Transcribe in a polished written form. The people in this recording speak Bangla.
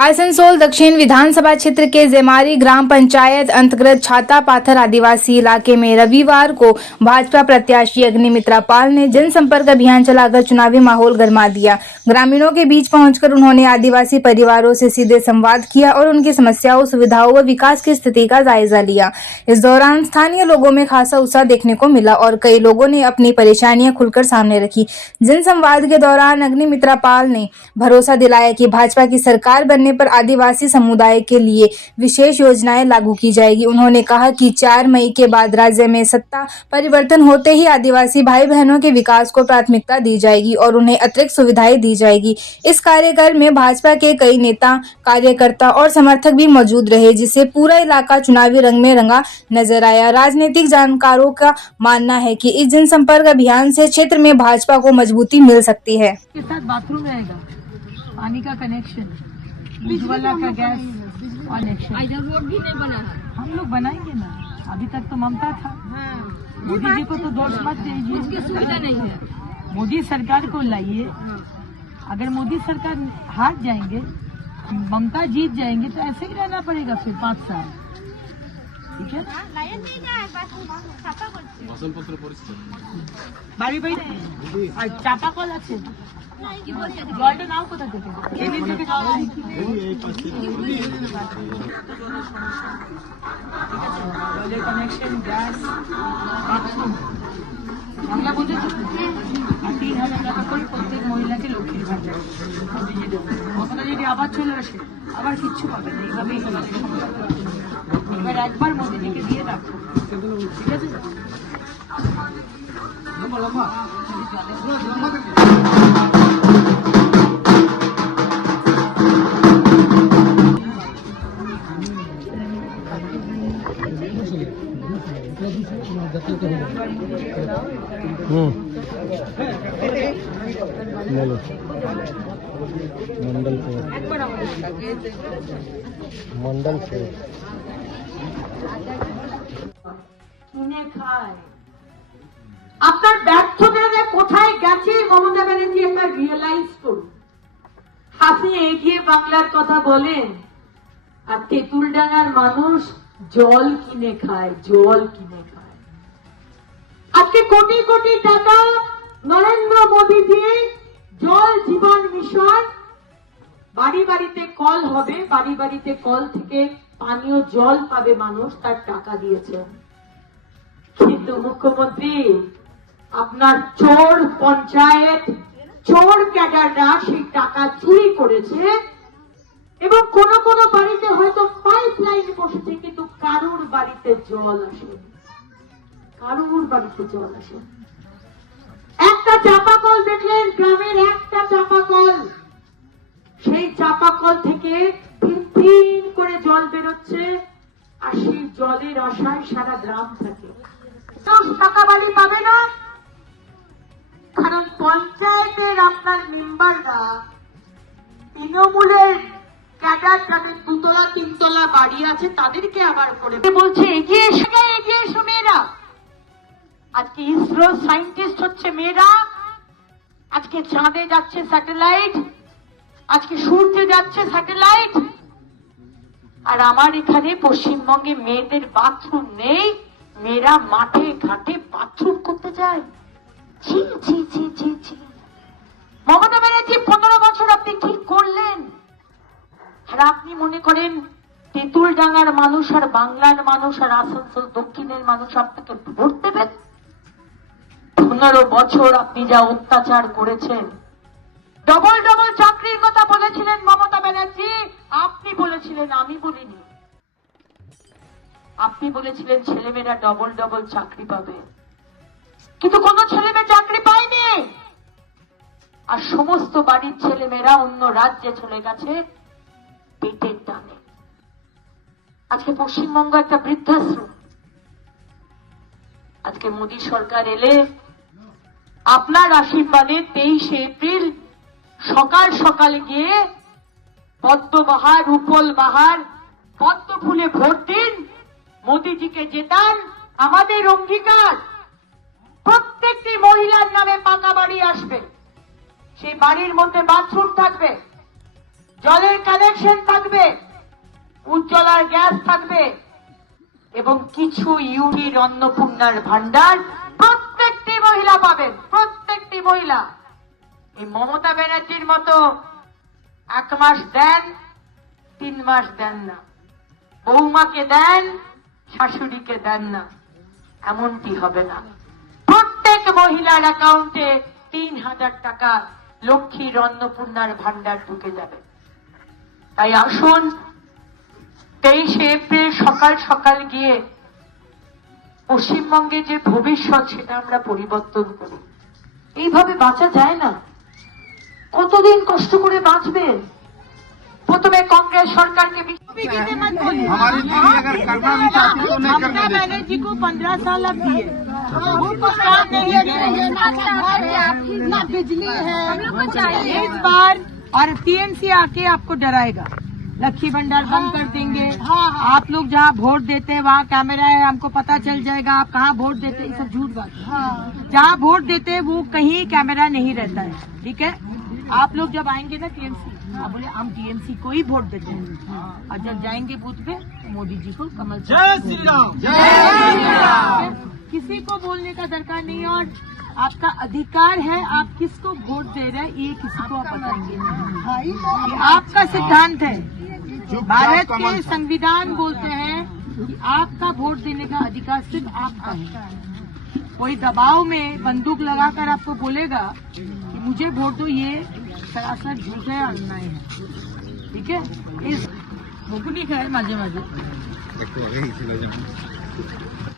आसनसोल दक्षिण विधानसभा क्षेत्र के जेमारी ग्राम पंचायत अंतर्गत छाता पाथर आदिवासी इलाके में रविवार को भाजपा प्रत्याशी अग्निमित्रा पाल ने जनसंपर्क अभियान चलाकर चुनावी माहौल गरमा दिया। ग्रामीणों के बीच पहुंचकर उन्होंने आदिवासी परिवारों से सीधे संवाद किया और उनकी समस्याओं, सुविधाओं व विकास की स्थिति का जायजा लिया। इस दौरान स्थानीय लोगों में खासा उत्साह देखने को मिला और कई लोगों ने अपनी परेशानियां खुलकर सामने रखी। जनसंवाद के दौरान अग्निमित्रा पाल ने भरोसा दिलाया कि भाजपा की सरकार बनने पर आदिवासी समुदाय के लिए विशेष योजनाएं लागू की जाएगी। उन्होंने कहा कि 4 मई के बाद राज्य में सत्ता परिवर्तन होते ही आदिवासी भाई बहनों के विकास को प्राथमिकता दी जाएगी और उन्हें अतिरिक्त सुविधाएं दी जाएगी। इस कार्यक्रम में भाजपा के कई नेता, कार्यकर्ता और समर्थक भी मौजूद रहे, जिससे पूरा इलाका चुनावी रंग में रंगा नजर आया। राजनीतिक जानकारों का मानना है कि इस जनसंपर्क अभियान से क्षेत्र में भाजपा को मजबूती मिल सकती है। के साथ बाथरूम रहेगा, पानी का कनेक्शन, उज्ज्वला का गैस कनेक्शन। इधर रोड भी नहीं बना है, हम लोग बनाएंगे ना। अभी तक तो ममता था। मोदी जी को तो दोष मत दीजिए, उसकी सुविधा नहीं है। मोदी सरकार को लाइए। अगर मोदी सरकार हार जाएंगे, ममता जीत जाएंगे, तो ऐसे ही रहना पड़ेगा फिर 5 साल। ठीक है ना? বাড়ি বাইরে আর চাপা কল আছে, জলটা নাও কোথা থেকে? এদিক থেকে জল জলের কানেকশন, গ্যাস, বাথরুম, বাংলা বুঝেছো? আর 3,000 টাকা করে প্রত্যেক মহিলাকে লক্ষ্মীর ভাণ্ডার দিয়ে দেবো। কথাটা যদি আবার চলে আসে, আবার কিচ্ছু পাবে না। এইভাবেই হবে। এবার একবার মোদিজিকে দিয়ে রাখো, ঠিক আছে? मंडल से কিনে খায়। আপনার ব্যর্থতা কোথায় গেছে মমতা ব্যানার্জি একবার রিয়েলাইজ করুন। আপনি এগিয়ে বাংলার কথা বলেন, আর তেঁতুলডাঙ্গার মানুষ জল কিনে খায়, জল কিনে খায়। আজকে কোটি কোটি টাকা নরেন্দ্র মোদী দিয়ে জল জীবন মিশন, বাড়ি বাড়িতে কল হবে, বাড়ি বাড়িতে কল থেকে পানীয় জল পাবে মানুষ, তার টাকা দিয়েছেন। কিন্তু মুখ্যমন্ত্রী আপনার চোর পঞ্চায়েত, চোর ক্যাডাররা সেই টাকা চুরি করেছে এবং কোন কোন বাড়িতে হয়তো পাইপ লাইন বসেছে, কিন্তু কারুর বাড়িতে জল আসে, কারুর বাড়িতে জল আসে। একটা চাপাকল দেখলেন, গ্রামের একটা চাপাকল, সেই চাপাকল থেকে ফিন করে জল বেরোচ্ছে, আর সেই জলের আশায় সারা গ্রাম থাকে। 10 টাকা বাড়ি পাবে না, কারণ পঞ্চায়েতের আপনার মেম্বাররা তৃণমূলের ক্যাডার, যাদের 2 তলা 3 তলা বাড়ি আছে, তাদেরকে আবার করে বলছে এগিয়ে এসো মেয়েরা। আজকে ইসরো সায়েন্টিস্ট হচ্ছে মেয়েরা, আজকে চাঁদে যাচ্ছে স্যাটেলাইট, আজকে সূর্যে যাচ্ছে স্যাটেলাইট। আর আমার এখানে পশ্চিমবঙ্গে মেয়েদের বাথরুম নেই, মেয়েরা মাঠে ঘাটে বাথরুম করতে যায়। ছি ছি ছি ছি ছি। মমতা ব্যানার্জি 15 বছর আপনি কি করলেন? আর আপনি মনে করেন তেঁতুলডাঙ্গার মানুষ আর বাংলার মানুষ আর আসানসোল দক্ষিণের মানুষ আপনাকে ভোট দেবেন? 15 বছর আপনি যা অত্যাচার করেছেন। ডবল ডবল চাকরির কথা বলেছিলেন মমতা ব্যানার্জি, আপনি বলেছিলেন, আমি বলিনি। আপনি বলেছিলেন ছেলেমেয়েরা ডবল ডবল চাকরি পাবে, কিন্তু কোন ছেলেমেয়ে চাকরি পায়নি। আর সমস্ত বাড়ির ছেলেমেয়েরা অন্য রাজ্যে চলে গেছে পেটের টানে। আজকে পশ্চিমবঙ্গ একটা বৃদ্ধাশ্রম। আজকে মোদী সরকার এলে আপনার আশীর্বাদে 23 এপ্রিল সকাল সকালে গিয়ে পদ্মবাহার, উপল বাহার, পদ্ম ফুলে ভোট দিন, মোদীজিকে জেতান। আমাদের অঙ্গীকার প্রত্যেকটি মহিলার নামে পাকা বাড়ি আসবে, সেই বাড়ির মধ্যে বাথরুম থাকবে, জলের কানেকশন থাকবে। উজ্জ্বলার গ্যাস থাকবে এবং কিছু ইউনির অন্নপূর্ণার ভান্ডার প্রত্যেকটি মহিলা পাবেন, প্রত্যেকটি মহিলা। এই মমতা ব্যানার্জির মতো 1 মাস দেন 3 মাস দেন না, বৌমাকে দেন শাশুড়িকে দেন না, এমনটি হবে না। প্রত্যেক মহিলার অ্যাকাউন্টে 3000 টাকা লক্ষ্মীর অন্নপূর্ণার ভান্ডার ঢুকে যাবে। তাই আসুন 23 এপ্রিল সকাল সকাল গিয়ে পশ্চিমবঙ্গের যে ভবিষ্যৎ সেটা আমরা পরিবর্তন করি। এইভাবে বাঁচা যায় না, কতদিন কষ্ট করে বাঁচবেন? প্রথমে কংগ্রেস সরকারকে हमारी दीदी अगर करना भी चाहती तो नहीं करने देती। बैनर्जी को 15 साल अब दिए, वो कुछ काम नहीं किए, ना बिजली है। इस बार और टीएमसी आके आपको डराएगा, लक्ष्मी भंडार बंद कर देंगे। आप लोग जहाँ वोट देते हैं वहाँ कैमरा है, हमको पता चल जाएगा आप कहाँ वोट देते हैं। ये सब झूठ बात है। जहाँ वोट देते हैं वो कहीं कैमरा नहीं रहता है, ठीक है। आप लोग जब आएंगे ना टीएमसी, आप बोले हम टीएमसी को ही वोट देते हैं, और जब जाएंगे बूथ पे मोदी जी को कमल। जय श्री राम, जय श्री राम। किसी को बोलने का दरकार नहीं है, और आपका अधिकार है, आप किसको वोट दे रहे हैं ये किसी को आप बताएंगे नहीं। ये आपका सिद्धांत है। भारत के संविधान बोलते हैं कि आपका वोट देने का अधिकार सिर्फ आपका है। कोई दबाव में बंदूक लगाकर आपको बोलेगा कि मुझे वोट दो, ये सरासर झूठ है, अन्याय है, ठीक है। इस मुकुनी खैर माजे माजे